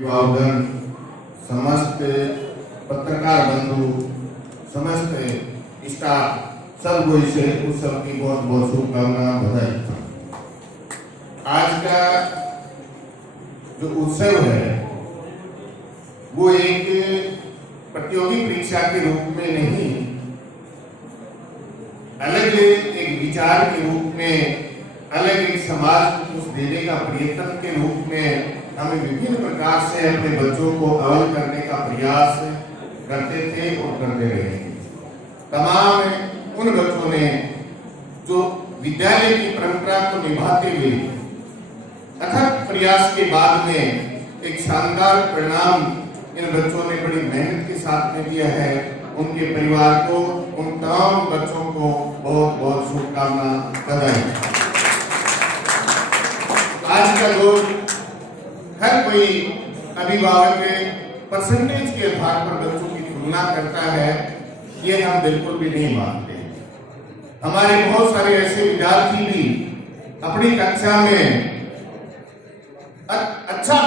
अभिभावकगण, समस्त पत्रकार बंधु, समस्त स्टाफ सबको इसे उत्सव की बहुत बहुत शुभकामना बधाई। आज का जो उत्सव है वो एक प्रतियोगी परीक्षा के रूप में नहीं, अलग एक विचार के रूप में, अलग एक समाज को कुछ देने का प्रयत्न के रूप में हमें विभिन्न प्रकार से अपने बच्चों को अवल करने का प्रयास करते थे और करते रहे। तमाम उन बच्चों ने जो विद्यालय की परंपरा को निभाते हुए अथक प्रयास के बाद में एक शानदार परिणाम इन बच्चों ने बड़ी मेहनत के साथ में दिया है। उनके परिवार को, उन तमाम बच्चों को बहुत बहुत शुभकामना बधाई। आज का दौर हर कोई अभिभावक परसेंटेज के आधार पर बच्चों की तुलना करता है, ये हम बिल्कुल भी नहीं मानते। हमारे बहुत सारे ऐसे विद्यार्थी भी अपनी कक्षा में अच्छा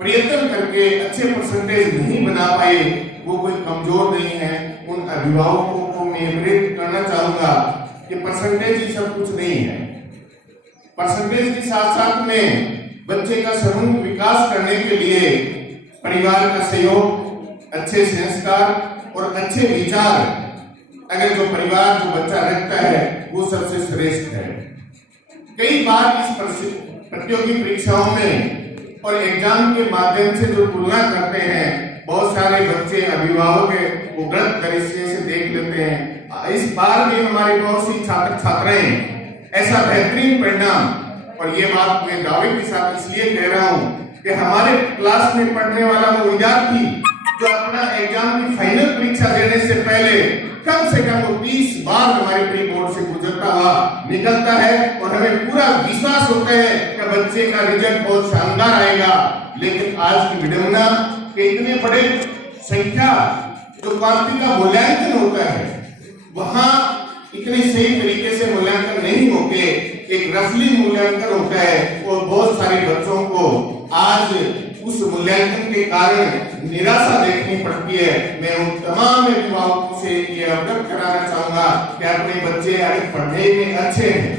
प्रयत्न करके अच्छे परसेंटेज नहीं बना पाए, वो कोई कमजोर नहीं है। उन अभिभावकों को मैं प्रेरित करना चाहूंगा कि परसेंटेज ही सब कुछ नहीं है। परसेंटेज के साथ साथ में बच्चे का समूह विकास करने के लिए परिवार का सहयोग, अच्छे संस्कार और अच्छे विचार अगर जो परिवार जो बच्चा रखता है वो सबसे श्रेष्ठ है। कई बार इस प्रतियोगी परीक्षाओं में और एग्जाम के माध्यम से जो तुलना करते हैं, बहुत सारे बच्चे अभिभावक वो गलत तरीके से देख लेते हैं। इस बार भी हमारे बहुत सी छात्र छात्राएं ऐसा बेहतरीन परिणाम, और ये बात मैं दावे के साथ इसलिए कह रहा हूँ कि हमारे क्लास में पढ़ने वाला वो विद्यार्थी जो अपना एग्जाम की फाइनल परीक्षा देने से पहले कम से कम 30 बार हमारे प्री बोर्ड से गुजरता हुआ निकलता है, और हमें पूरा विश्वास होता है कि बच्चे का रिजल्ट बहुत शानदार आएगा। लेकिन आज की विडंबना के इतने बड़े संख्या जो कॉपी का मूल्यांकन होता है वहां इतने सही तरीके से मूल्यांकन नहीं होके एक रफली मूल्यांकन होता है, और बहुत सारे बच्चों को आज उस मूल्यांकन के कारण निराशा देखनी पड़ती है। मैं उन तमाम अभिभावकों से ये अवगत कराना चाहूंगा कि अपने बच्चे अगर पढ़ने में अच्छे हैं,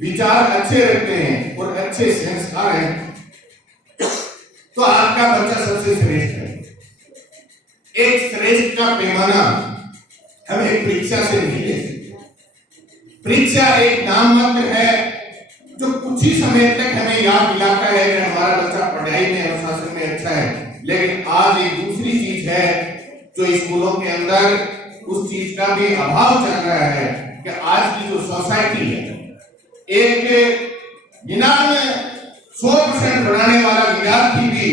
विचार अच्छे रखते हैं और अच्छे संस्कार हैं, तो आपका बच्चा सबसे श्रेष्ठ है। एक श्रेष्ठ का पैमाना हम एक परीक्षा से नहीं ले सकते। परीक्षा एक नाम मात्र है जो कुछ ही समय तक हमें याद दिलाता है कि हमारा बच्चा पढ़ाई में, अनुशासन में अच्छा है। लेकिन आज एक दूसरी चीज है जो स्कूलों के अंदर उस चीज का भी अभाव चल रहा है कि आज की जो सोसाइटी है, एक 100% बनाने वाला विद्यार्थी भी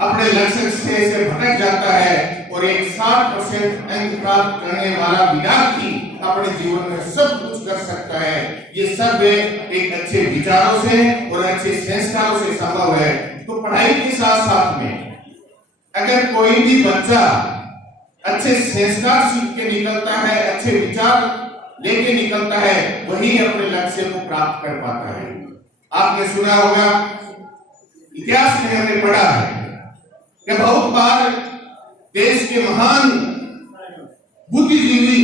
अपने लक्ष्य से भटक जाता है, और एक 60% अंक प्राप्त करने वाला विद्यार्थी अपने जीवन में सब कुछ कर सकता है। ये सब एक अच्छे विचारों से और अच्छे संस्कारों से संभव है। तो पढ़ाई के साथ साथ में अगर कोई भी बच्चा अच्छे संस्कार सीख के निकलता है, अच्छे विचार लेके निकलता है, वही अपने लक्ष्य को प्राप्त कर पाता है। आपने सुना होगा, इतिहास में हमने पढ़ा है कि बहुत बार देश के महान बुद्धिजीवी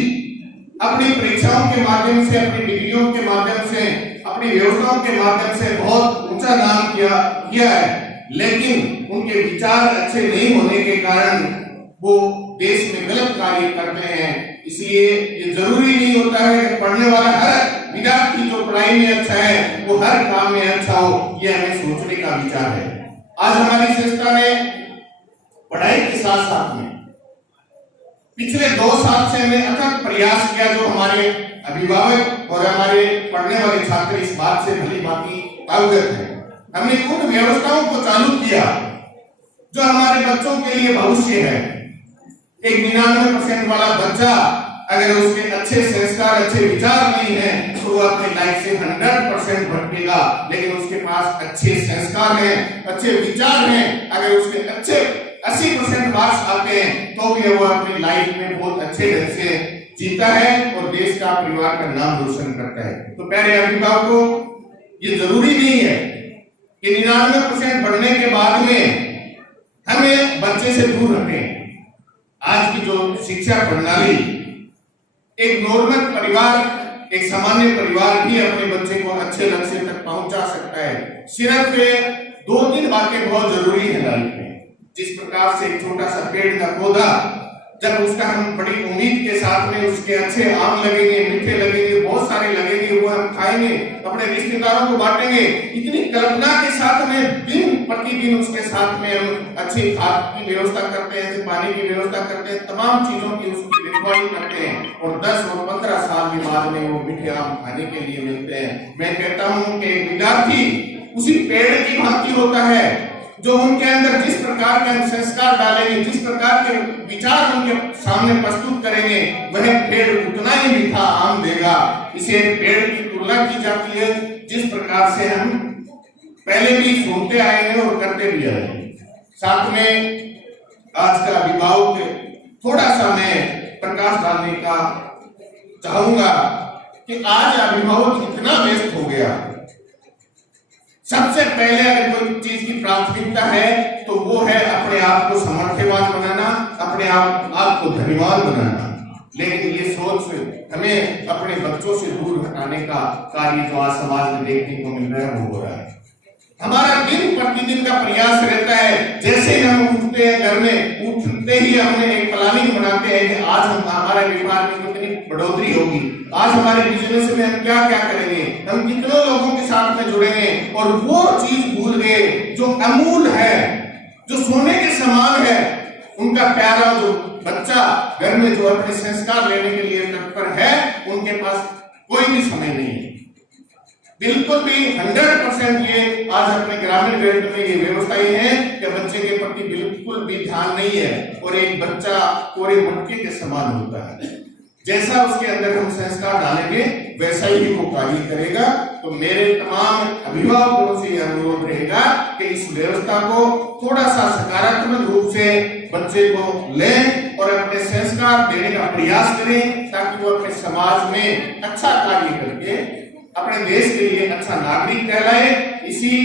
अपनी परीक्षाओं के माध्यम से, अपनी डिग्रियों के माध्यम से, अपनी योजनाओं के माध्यम से बहुत ऊंचा नाम किया है, लेकिन उनके विचार अच्छे नहीं होने के कारण वो देश में गलत कार्य करते हैं। इसलिए ये जरूरी नहीं होता है कि पढ़ने वाला हर विद्यार्थी जो पढ़ाई में अच्छा है वो हर काम में अच्छा हो। ये हमें सोचने का विचार है। आज हमारी संस्था ने पढ़ाई के साथ साथ में पिछले 2 साल से हमने अथक प्रयास किया, जो हमारे अभिभावक और हमारे पढ़ने वाले छात्र इस बात से भली भांति अवगत है। हमने उन व्यवस्थाओं को चालू किया जो हमारे बच्चों के लिए भविष्य है। एक 99% वाला बच्चा अगर उसके अच्छे संस्कार, अच्छे विचार नहीं है तो वो अपनी लाइफ से 100% भटकेगा। लेकिन उसके पास अच्छे संस्कार हैं, अच्छे विचार हैं, अगर उसके अच्छे 80% मार्क्स आते हैं तो भी वो अपनी लाइफ में बहुत अच्छे ढंग से जीता है और देश का, परिवार का नाम रोशन करता है। तो प्यारे अभिभावकों, ये जरूरी नहीं है कि 99% पढ़ने के बाद में से दूर हटें। आज की जो शिक्षा प्रणाली, एक नॉर्मल परिवार, एक सामान्य परिवार भी अपने बच्चे को अच्छे लक्ष्य तक पहुंचा सकता है। सिर्फ 2-3 बातें बहुत जरूरी है लाइफ में। जिस प्रकार से एक छोटा सा पेड़ का पौधा, जब उसका हम बड़ी उम्मीद के साथ में उसके अच्छे आम लगेंगे, मीठे लगेंगे, बहुत सारे लगेंगे, वो हम खाएंगे, अपने रिश्तेदारों को बांटेंगे, इतनी कल्पना के साथ में दिन प्रतिदिन उसके साथ में हम अच्छी खाद की व्यवस्था करते हैं, पानी की व्यवस्था करते हैं, तमाम चीजों की उसकी रखवाली करते हैं, और 10 और 15 साल के बाद में वो मीठे आम खाने के लिए मिलते हैं। मैं कहता हूँ कि विद्यार्थी उसी पेड़ की भांति होता है, जो उनके अंदर जिस प्रकार के हम संस्कार डालेंगे, जिस प्रकार के विचार उनके सामने प्रस्तुत करेंगे, वह पेड़ उतना ही मीठा आम देगा। इसे पेड़ की तुलना की जाती है, जिस प्रकार से हम पहले भी सुनते आए हैं और करते भी आए हैं। साथ में आज का अभिभावक थोड़ा सा मैं प्रकाश डालने का चाहूंगा कि आज अभिभावक इतना व्यस्त हो गया। सबसे पहले अगर कोई चीज की प्राथमिकता है तो वो है अपने आप को समर्थवान बनाना, अपने आप को धनवान बनाना। लेकिन ये सोच हमें अपने बच्चों से दूर हटाने का कार्य जो आज समाज में देखने को मिल रहा है वो हो रहा है। हमारा दिन प्रतिदिन का प्रयास रहता है, जैसे हम उठते हैं घर में, उठते ही हमने एक प्लानिंग बनाते हैं कि आज हम हमारे व्यापार में कितनी बढ़ोतरी होगी, आज हमारे बिजनेस में हम क्या क्या करेंगे, हम कितने लोगों के साथ में जुड़ेंगे, और वो चीज भूल गए जो अमूल है, जो सोने के समान है। उनका प्यारा जो बच्चा घर में जो अपने संस्कार लेने के लिए तत्पर है, उनके पास कोई भी समय नहीं है, बिल्कुल भी 100%। ये आज अपने ग्रामीण बेल्ट में ये व्यवस्था ही है कि बच्चे के प्रति बिल्कुल भी ध्यान नहीं है, और एक बच्चा कोरे मटके के समान होता है। जैसा उसके अंदर हम संस्कार डालेंगे वैसा ही वो कार्य करेगा। तो मेरे तमाम अभिभावकों से अनुरोध रहेगा कि इस व्यवस्था को थोड़ा सा सकारात्मक रूप से बच्चे को लें और अपने संस्कार देने का प्रयास करें, ताकि वो अपने समाज में अच्छा कार्य करके अपने देश के लिए अच्छा नागरिक कहलाए। इसी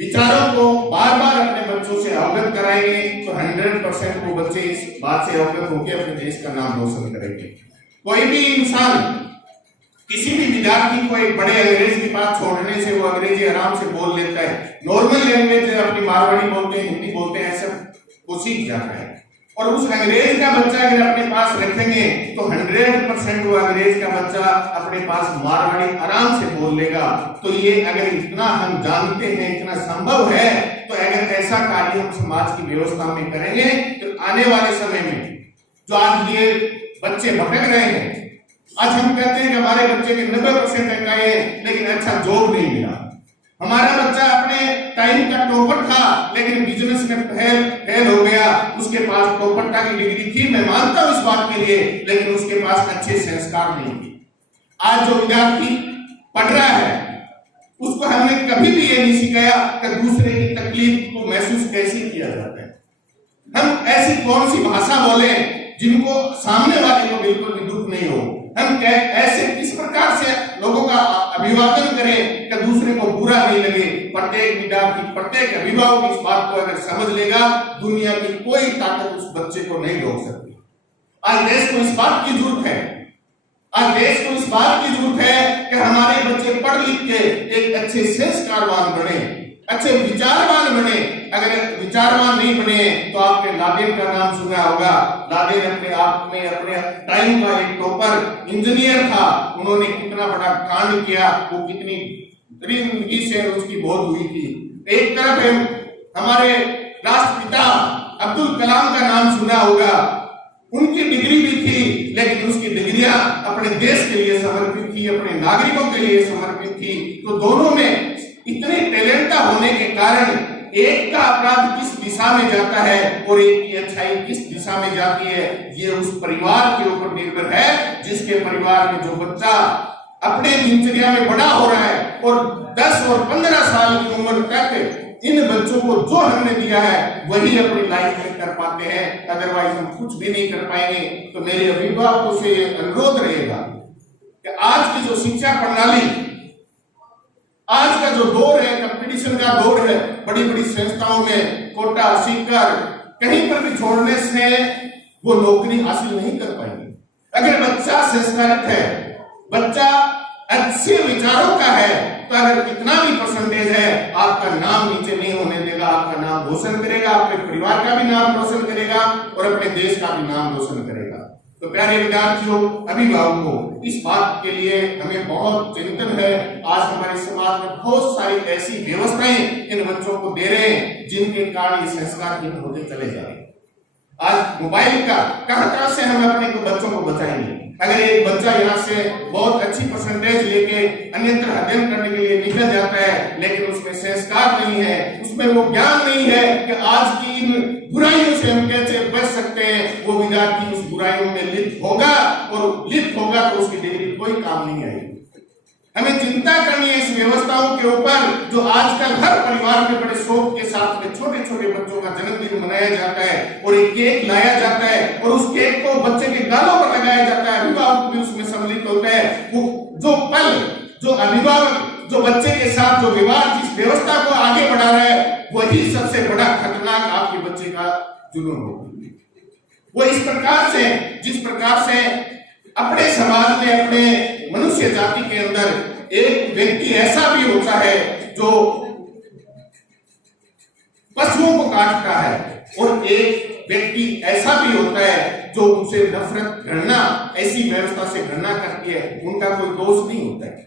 विचारों को बार बार अपने बच्चों से अवगत कराएंगे तो 100% वो बच्चे इस बात से अवगत होकर अपने देश का नाम रोशन करेंगे। कोई भी इंसान किसी भी विद्यार्थी को एक बड़े अंग्रेज के पास छोड़ने से वो अंग्रेजी आराम से बोल लेता है, नॉर्मल लैंग्वेज अपनी मारवाड़ी बोलते हैं, हिंदी बोलते हैं, सब वो सीख जाता है। और उस अंग्रेज का बच्चा अगर अपने पास रखेंगे तो 100% वो अंग्रेज का बच्चा अपने पास मारवाड़ी आराम से बोल लेगा। तो ये अगर इतना हम जानते हैं, इतना संभव है, तो अगर ऐसा कार्य हम समाज की व्यवस्था में करेंगे तो आने वाले समय में जो आज ये बच्चे भटक रहे हैं, आज हम कहते हैं कि हमारे बच्चे के 90% अंक आए हैं लेकिन अच्छा जॉब नहीं मिला, हमारा बच्चा अपने टाइम का टॉपर था लेकिन बिजनेस में फेल हो गया, उसके पास टॉपरता की डिग्री थी, मैं मानता हूं इस बात के लिए, लेकिन उसके पास अच्छे संस्कार नहीं थे। आज जो विद्यार्थी पढ़ रहा है उसको हमने कभी भी ये नहीं सिखाया कि दूसरे की तकलीफ को महसूस कैसे किया जाता है। हम ऐसी कौन सी भाषा बोले जिनको सामने वाले को बिल्कुल भी दुख नहीं हो, हम ऐसे किस प्रकार से लोगों का अभिवादन करें कि दूसरे को बुरा नहीं लगे। प्रत्येक विद्यार्थी, प्रत्येक अभिभावक इस बात को अगर समझ लेगा, दुनिया की कोई ताकत उस बच्चे को नहीं रोक सकती। आज देश को इस बात की जरूरत है, आज देश को इस बात की जरूरत है कि हमारे बच्चे पढ़ लिख के एक अच्छे संस्कारवान बने, अच्छे विचारवान बने। अगर विचारवान नहीं बने तो आपने लादेन का नाम सुना होगा। लादेन अपने आप में अपने टाइम का एक टॉपर इंजीनियर था, उन्होंने कितना बड़ा कांड किया, वो कितनी जिंदगी से उसकी मौत हुई थी। एक तरफ है हमारे राष्ट्रपिता अब्दुल कलाम का नाम सुना होगा, उनकी डिग्री भी थी लेकिन उसकी डिग्रियां अपने देश के लिए समर्पित थी, अपने नागरिकों के लिए समर्पित थी। तो दोनों में इतने टैलेंटा होने के कारण एक का अपराध किस दिशा में जाता है और एक की अच्छाई किस दिशा में जाती है, ये उस परिवार के ऊपर निर्भर है, जिसके परिवार में जो बच्चा अपने दिनचर्या में बड़ा हो रहा है और 10 और 15 साल की उम्र तक इन बच्चों को जो हमने दिया है वही अपनी लाइफ में कर पाते हैं, अदरवाइज हम कुछ भी नहीं कर पाएंगे। तो मेरे अभिभावकों से अनुरोध रहेगा कि आज की जो शिक्षा प्रणाली, आज का जो दौर है, कंपटीशन का दौर है, बड़ी बड़ी संस्थाओं में कोटा सीकर कहीं पर भी छोड़ने से वो नौकरी हासिल नहीं कर पाएंगे। अगर बच्चा संस्कारित है, बच्चा अच्छे विचारों का है, तो अगर कितना भी परसेंटेज है, आपका नाम नीचे नहीं होने देगा, आपका नाम रोशन करेगा, अपने परिवार का भी नाम रोशन करेगा और अपने देश का भी नाम रोशन करेगा। तो प्यारे विद्यार्थियों, अभिभावकों, इस बात के लिए हमें बहुत चिंतन है। आज हमारे समाज में बहुत सारी ऐसी व्यवस्थाएं इन बच्चों को दे रहे हैं जिनके कारण ये संस्कारहीन होते चले जा रहे हैं। आज मोबाइल का कहां से हम अपने को बच्चों को बचाएंगे? अगर एक बच्चा यहाँ से बहुत अच्छी परसेंटेज लेके अन्यत्र अध्ययन करने के लिए निकल जाता है, लेकिन उसमें संस्कार नहीं है, उसमें वो ज्ञान नहीं है कि आज की इन बुराइयों से हम कैसे बच सकते हैं, वो विद्यार्थी उस बुराइयों में लिप्त होगा और लिप्त होगा तो उसकी डिग्री कोई काम नहीं आएगी। हमें चिंता करनी है इस व्यवस्थाओं के ऊपर, जो आजकल हर परिवार में बड़े शौक के साथ में छोटे छोटे बच्चों का जन्मदिन मनाया जाता है और एक केक लाया जाता है और उस केक को बच्चे के गालों पर लगाया जाता है। अभिभावक भी उसमें सम्मिलित होता है। वो जो पल, जो अभिभावक जो बच्चे के साथ जो विवाद, जिस व्यवस्था को आगे बढ़ा रहा है, वही सबसे बड़ा खतरनाक आपके बच्चे का जुनून होगा। वो इस प्रकार से, जिस प्रकार से अपने समाज में, अपने मनुष्य जाति के अंदर एक व्यक्ति ऐसा भी होता है जो पशुओं को काटता है और एक व्यक्ति ऐसा भी होता है जो उनसे नफरत, घृणा, ऐसी व्यवस्था से घृणा करती है। उनका कोई दोष नहीं होता है।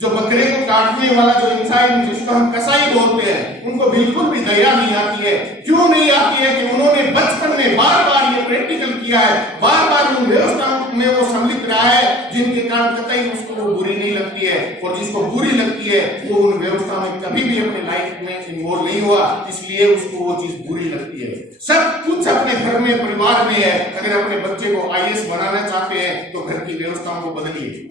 जो बकरे को काटने वाला जो इंसान, जिसको हम कसाई बोलते हैं, उनको बिल्कुल भी दया नहीं आती है। क्यों नहीं आती है? कि उन्होंने बचपन में बार बार ये प्रैक्टिकल किया है, बार बार उन व्यवस्थाओं में वो सम्मिलित रहा है, जिनके कारण कतई उसको वो बुरी नहीं लगती है, और जिसको बुरी लगती है वो उन व्यवस्था में कभी भी अपने लाइफ में इन्वॉल्व नहीं हुआ, इसलिए उसको वो चीज बुरी लगती है। सब कुछ अपने घर में, परिवार में है। अगर अपने बच्चे को IAS बनाना चाहते हैं तो घर की व्यवस्थाओं को बदलिए।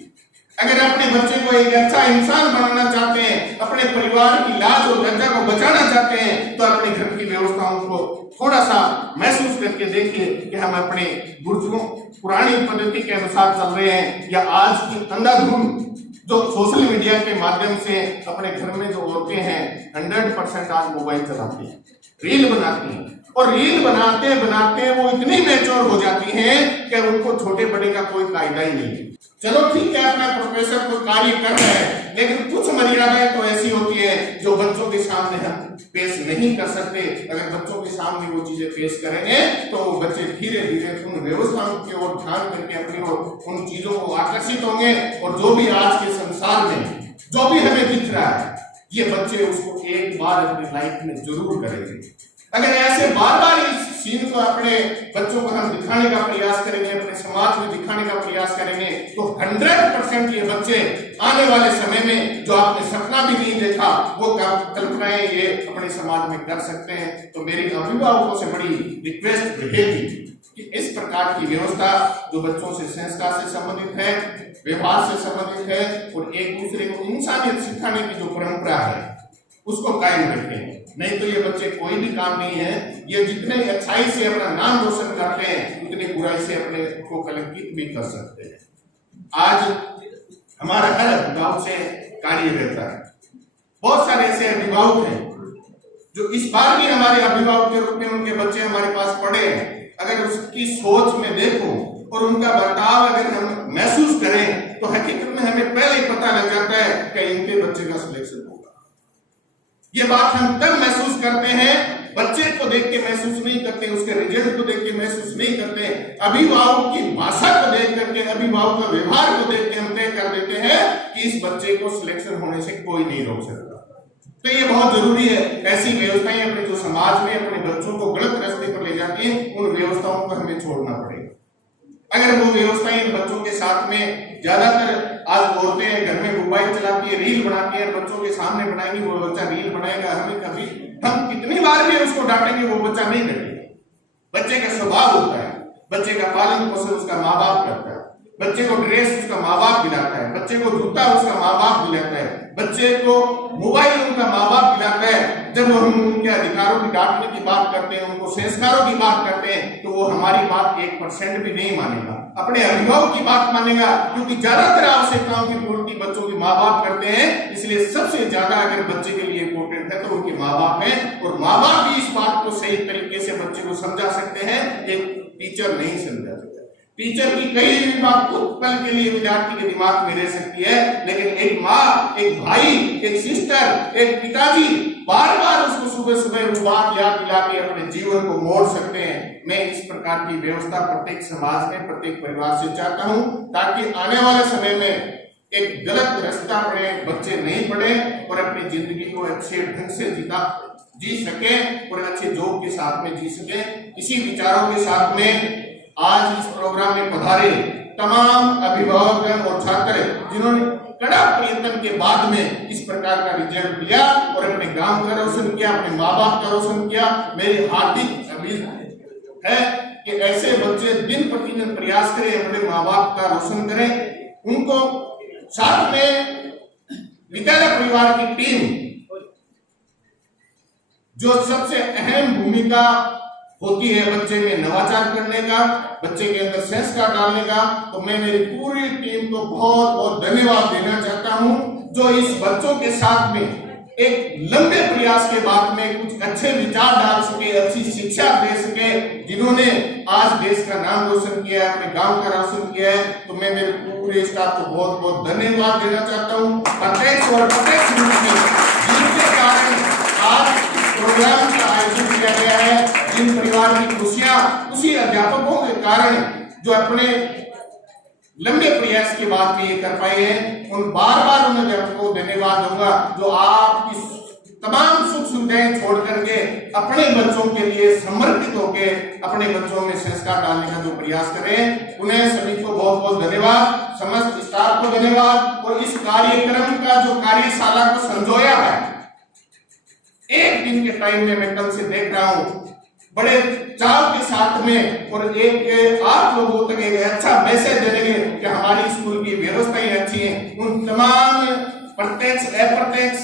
अगर अपने बच्चे को एक अच्छा इंसान बनाना चाहते हैं, अपने परिवार की लाज और लज्जा को बचाना चाहते हैं, तो अपने घर की व्यवस्थाओं को थोड़ा सा महसूस करके देखिए कि हम अपने बुजुर्गों पुरानी पद्धति के अनुसार चल रहे हैं या आज की अंधाधुंध जो सोशल मीडिया के माध्यम से अपने घर में जो औरतें हैं 100% आज मोबाइल चलाती हैं, रील बनाती हैं, और रील बनाते बनाते वो इतनी मैच्योर हो जाती हैं कि उनको छोटे बड़े का कोई कायदा ही नहीं है। चलो ठीक है, अपना प्रोफेसर कोई कार्य कर रहा है, लेकिन कुछ मर्यादाएं तो ऐसी होती है जो बच्चों के सामने हम पेश नहीं कर सकते। अगर बच्चों के सामने वो चीजें पेश करेंगे तो वो बच्चे धीरे धीरे उन व्यवस्थाओं की ओर ध्यान करके अपनी ओर उन चीजों को आकर्षित होंगे, और जो भी आज के संसार में जो भी हमें दिख रहा है, ये बच्चे उसको एक बार अपनी लाइफ में जरूर करेंगे। अगर ऐसे बार बार इस सीन को अपने बच्चों को हम दिखाने का प्रयास करेंगे, अपने समाज में दिखाने का प्रयास करेंगे, तो 100% ये बच्चे आने वाले समय में जो आपने सपना भी नहीं देखा वो कल्पनाएं ये अपने समाज में कर सकते हैं। तो मेरी अभिभावकों से बड़ी रिक्वेस्ट रहेगी कि इस प्रकार की व्यवस्था जो बच्चों से संस्कार से संबंधित है, व्यवहार से संबंधित है, और एक दूसरे को इंसानियत सिखाने की जो परंपरा है उसको कायम रखें। नहीं तो ये बच्चे कोई भी काम नहीं है। ये जितने अच्छाई से अपना नाम रोशन करते हैं, उतनी बुराई से अपने को कलंकित भी कर सकते हैं। आज हमारा हर अभिभावक से कार्य रहता है। बहुत सारे ऐसे अभिभावक हैं जो इस बार भी हमारे अभिभावक के रूप में उनके बच्चे हमारे पास पढ़े हैं। अगर उसकी सोच में देखो और उनका बर्ताव अगर हम महसूस करें, तो हकीकत में हमें पहले ही पता लग जाता है कि इनके बच्चे का सिलेक्शन होगा। ये बात हम तब महसूस करते हैं, बच्चे को देख के महसूस नहीं करते, उसके रिजल्ट को देख के महसूस नहीं करते, अभिभावक की भाषा को देख करके, अभिभावक का व्यवहार को देख के हम तय कर देते हैं कि इस बच्चे को सिलेक्शन होने से कोई नहीं रोक सकता। तो ये बहुत जरूरी है। ऐसी व्यवस्थाएं अपने जो समाज में अपने बच्चों को गलत रास्ते पर ले जाती हैं, उन व्यवस्थाओं को हमें छोड़ना पड़ेगा। अगर वो व्यवस्थाएं बच्चों के साथ में, ज्यादातर आज औरतें घर में मोबाइल चलाती है, रील बनाती है, बच्चों के सामने बनाएंगी, वो बच्चा रील बनाएगा, हम कितनी बार भी उसको डांटेंगे, वो बच्चा नहीं करेगा। बच्चे का स्वभाव होता है, बच्चे का पालन पोषण उसका माँ बाप करता है, बच्चे को ड्रेस उसका माँ बाप दिलाता है, बच्चे को जूता उसका माँ बाप दिलाता है, बच्चे को मोबाइल उनका माँ बाप दिलाता है। जब हम उनके अधिकारों की डांटने की बात करते हैं, उनको संस्कारों की बात करते हैं, तो वो हमारी बात 1% भी नहीं मानेगा, अपने अभिभावक की बात मानेगा, क्योंकि ज्यादातर आवश्यकताओं की पूर्ति बच्चों के माँ बाप करते हैं। इसलिए सबसे ज्यादा अगर बच्चे के लिए इम्पोर्टेंट है तो उनके माँ बाप हैं, और माँ बाप भी इस बात को सही तरीके से बच्चे को समझा सकते हैं, एक टीचर नहीं समझा सकता। टीचर की कई बात को पल के लिए विद्यार्थी के दिमाग में रह सकती है, लेकिन एक माँ, एक भाई, एक सिस्टर, एक पिताजी बार बार उसको सुबह सुबह वो बात याद दिला के अपने जीवन को मोड़ सकते हैं। मैं इस प्रकार की व्यवस्था प्रत्येक समाज में, प्रत्येक परिवार से चाहता हूं, ताकि आने वाले समय में एक गलत रास्ता पड़े बच्चे नहीं पड़े और अपनी जिंदगी को अच्छे ढंग से जी सके और अच्छे जॉब के साथ में जी सके। इसी विचारों के साथ में आज इस प्रोग्राम में पधारे तमाम अभिभावक और छात्र जिन्होंने कड़ा प्रयत्न के बाद में इस प्रकार का रिजल्ट लिया और अपने गांव का रोशन किया, अपने माँ बाप का रोशन किया, मेरी हार्दिक अपील है कि ऐसे बच्चे दिन प्रतिदिन प्रयास करें, अपने माँ बाप का रोशन करें। उनको साथ में विद्यालय परिवार की टीम जो सबसे अहम भूमिका होती है बच्चे में नवाचार करने का, बच्चे के अंदर संस्कार डालने का, तो मैं मेरी पूरी टीम को बहुत बहुत धन्यवाद देना चाहता हूं, जो इस बच्चों के साथ में एक लंबे प्रयास के बाद में कुछ अच्छे विचार डाल सके, अच्छी शिक्षा दे सके, जिन्होंने आज देश का नाम रोशन किया है, अपने गांव का रोशन किया है। तो मैं मेरे पूरे स्टाफ को बहुत बहुत धन्यवाद देना चाहता हूँ, प्रत्यक्ष और अप्रत्यक्ष रूप में, जिनके कारण आज प्रोग्राम का आयोजन किया गया है। जिन परिवार की खुशियां उसी अध्यापकों के कारण जो अपने लंबे प्रयास के बाद में ये कर पाए हैं, उन बार बार उन अध्यापकों को धन्यवाद दूंगा जो आपकी तमाम सुख सुविधाएं छोड़ करके अपने बच्चों के लिए समर्पित होकर अपने बच्चों में संस्कार डालने का जो प्रयास करें। उन्हें सभी को बहुत बहुत धन्यवाद, समस्त स्टाफ को धन्यवाद। और इस कार्यक्रम का जो कार्यशाला को संजोया है, एक दिन के टाइम में मैं कल से देख रहा हूं बड़े चाव के साथ में, और एक आप लोगों तक एक अच्छा मैसेज देने कि हमारी स्कूल की व्यवस्थाएं अच्छी हैं। उन तमाम प्रत्यक्ष अप्रत्यक्ष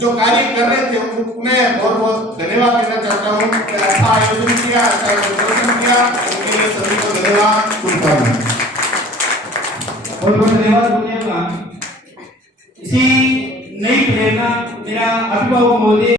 जो कार्य कर रहे थे उन्हें बहुत बहुत धन्यवाद देना चाहता हूँ। अच्छा आयोजन किया, अच्छा प्रदर्शन किया, उनके लिए सभी को धन्यवाद, शुभकामनाएं। बहुत बहुत धन्यवाद। इसी नई प्रेरणा मेरा अभिभावक महोदय